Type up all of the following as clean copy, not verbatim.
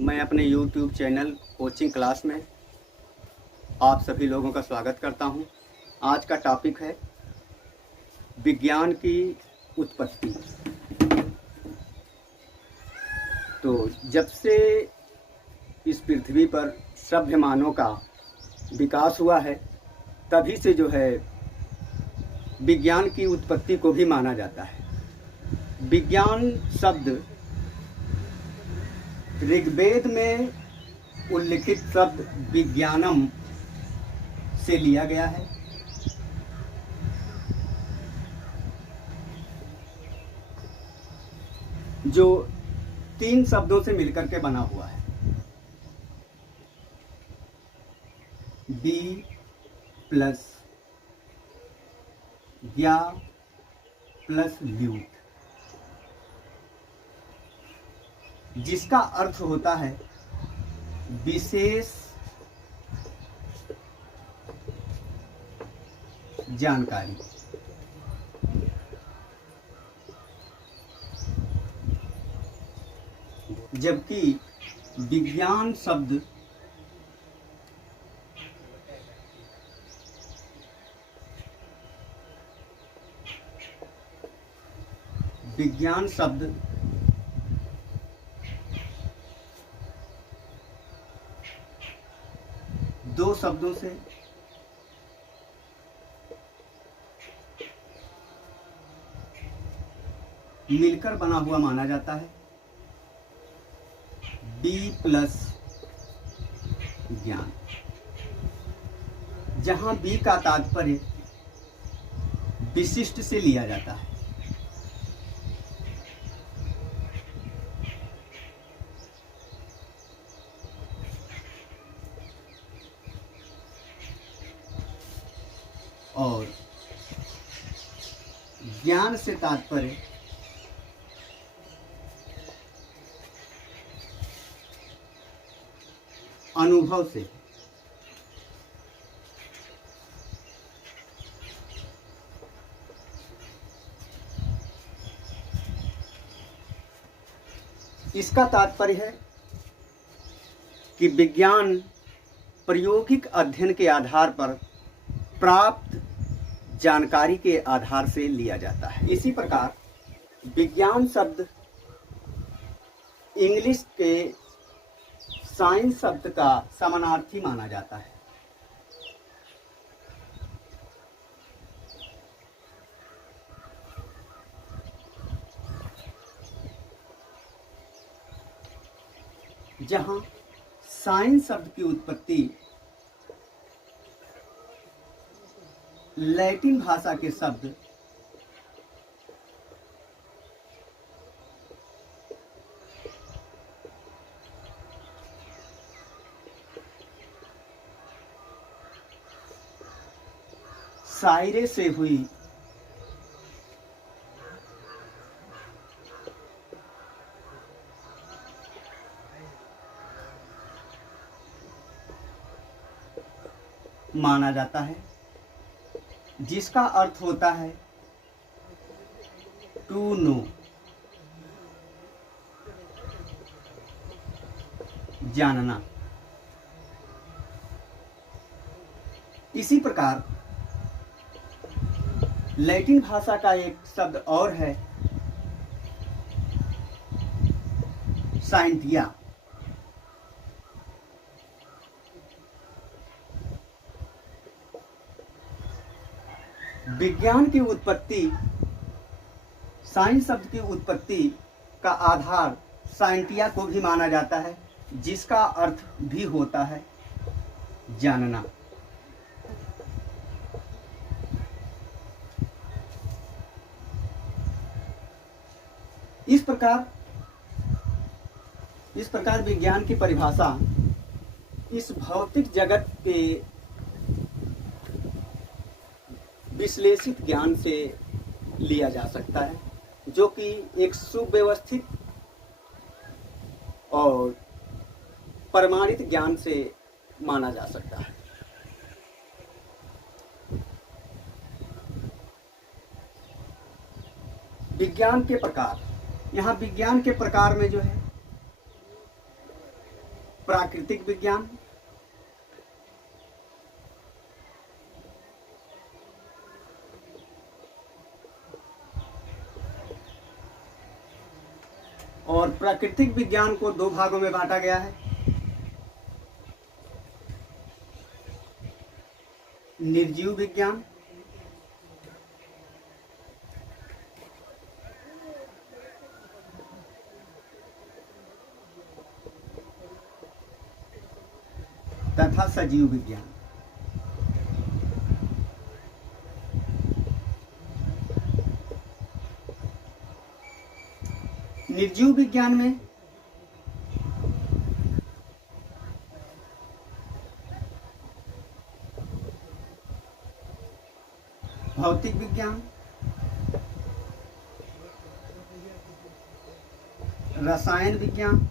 मैं अपने YouTube channel coaching class में आप सभी लोगों का स्वागत करता हूं। आज का टॉपिक है विज्ञान की उत्पत्ति। तो जब से इस पृथ्वी पर सभ्य मानव का विकास हुआ है, तभी से जो है विज्ञान की उत्पत्ति को भी माना जाता है। विज्ञान शब्द ऋग्वेद में उल्लिखित शब्द विज्ञानम से लिया गया है। जो 3 शब्दों से मिलकर के बना हुआ है। बी प्लस ज्ञा प्लस ल्यूट, जिसका अर्थ होता है विशेष जानकारी। जबकि विज्ञान शब्द दो शब्दों से मिलकर बना हुआ माना जाता है। बी प्लस ज्ञान, जहां बी का तात्पर्य विशिष्ट से लिया जाता है। और ज्ञान से तात्पर्य अनुभव से। इसका तात्पर्य है कि विज्ञान प्रायोगिक अध्ययन के आधार पर प्राप्त जानकारी के आधार से लिया जाता है। इसी प्रकार विज्ञान शब्द इंग्लिश के साइंस शब्द का समानार्थी माना जाता है। जहां साइंस शब्द की उत्पत्ति लैटिन भाषा के शब्द साइरे से हुई। माना जाता है, जिसका अर्थ होता है टू नो, जानना। इसी प्रकार लैटिन भाषा का एक शब्द और है साइंटिया। विज्ञान की उत्पत्ति, साइंस शब्द की उत्पत्ति का आधार साइंटिया को भी माना जाता है, जिसका अर्थ भी होता है जानना। इस प्रकार विज्ञान की परिभाषा इस भौतिक जगत के विश्लेषित ज्ञान से लिया जा सकता है, जो कि एक सुव्यवस्थित और प्रमाणित ज्ञान से माना जा सकता है। विज्ञान के प्रकार, यहाँ विज्ञान के प्रकार में जो है प्राकृतिक विज्ञान, और प्राकृतिक विज्ञान को दो भागों में बांटा गया है, निर्जीव विज्ञान तथा सजीव विज्ञान। निर्जीव विज्ञान में भौतिक विज्ञान, रसायन विज्ञान,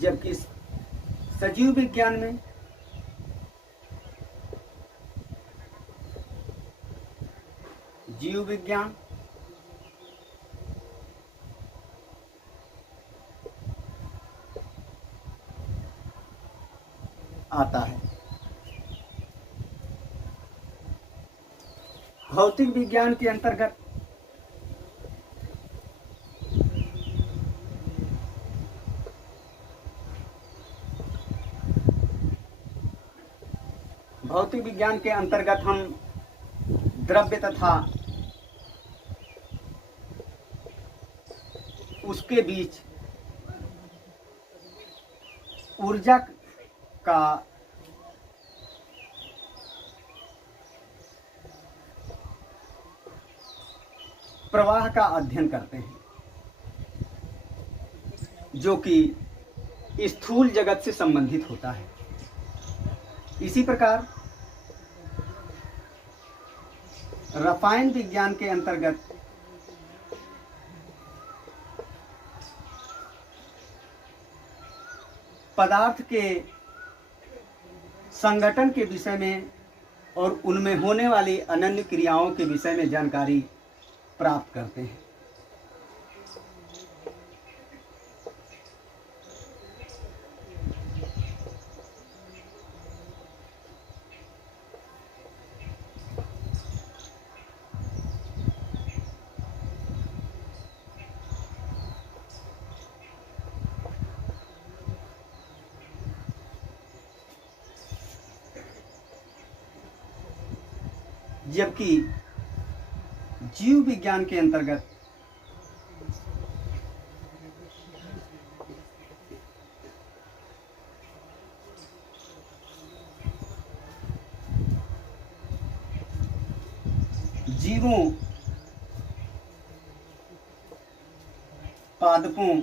जबकि सजीव विज्ञान में जीव विज्ञान, आता है। भौतिक विज्ञान के अंतर्गत हम द्रव्य तथा उसके बीच ऊर्जा का प्रवाह का अध्ययन करते हैं, जो कि स्थूल जगत से संबंधित होता है। इसी प्रकार रसायन विज्ञान के अंतर्गत पदार्थ के संगठन के विषय में और उनमें होने वाली अनन्य क्रियाओं के विषय में जानकारी प्राप्त करते हैं। जबकि जीव विज्ञान के अंतर्गत जीवों, पादपों,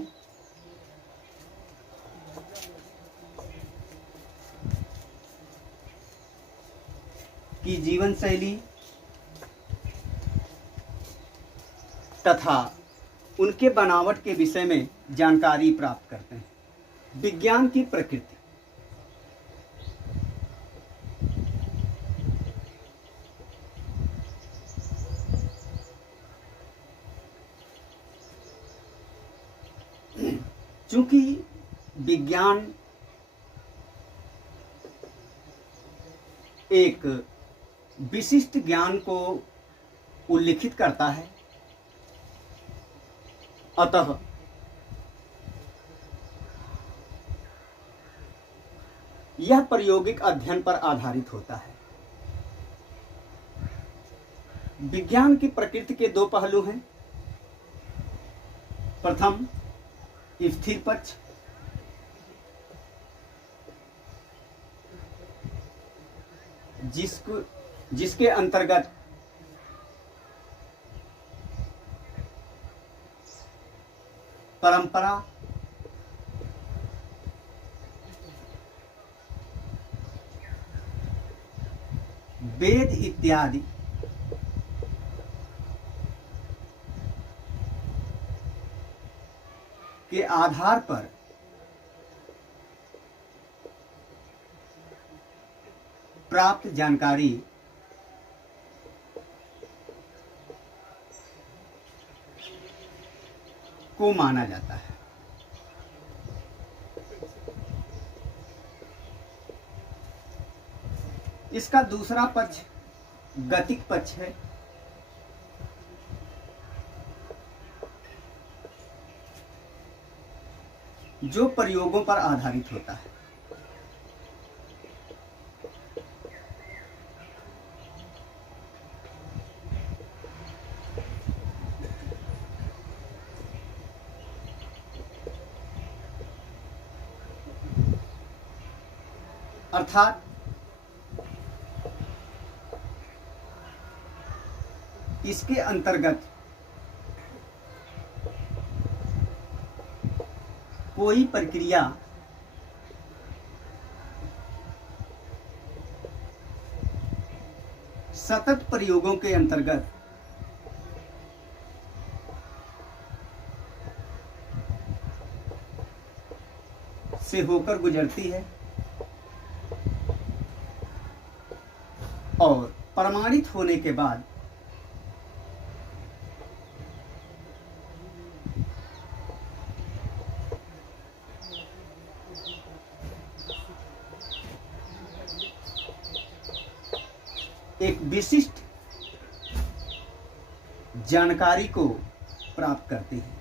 की जीवन शैली तथा उनके बनावट के विषय में जानकारी प्राप्त करते हैं। विज्ञान की प्रकृति, चूंकि विज्ञान एक विशिष्ट ज्ञान को उल्लिखित करता है, अतः यह प्रायोगिक अध्ययन पर आधारित होता है। विज्ञान की प्रकृति के दो पहलू हैं। प्रथम स्थिर पक्ष, जिसके अंतर्गत परंपरा, वेद इत्यादि के आधार पर प्राप्त जानकारी को माना जाता है। इसका दूसरा पक्ष गतिक पक्ष है। जो प्रयोगों पर आधारित होता है। अर्थात इसके अंतर्गत कोई प्रक्रिया सतत प्रयोगों के अंतर्गत से होकर गुजरती है और प्रमाणित होने के बाद एक विशिष्ट जानकारी को प्राप्त करते हैं।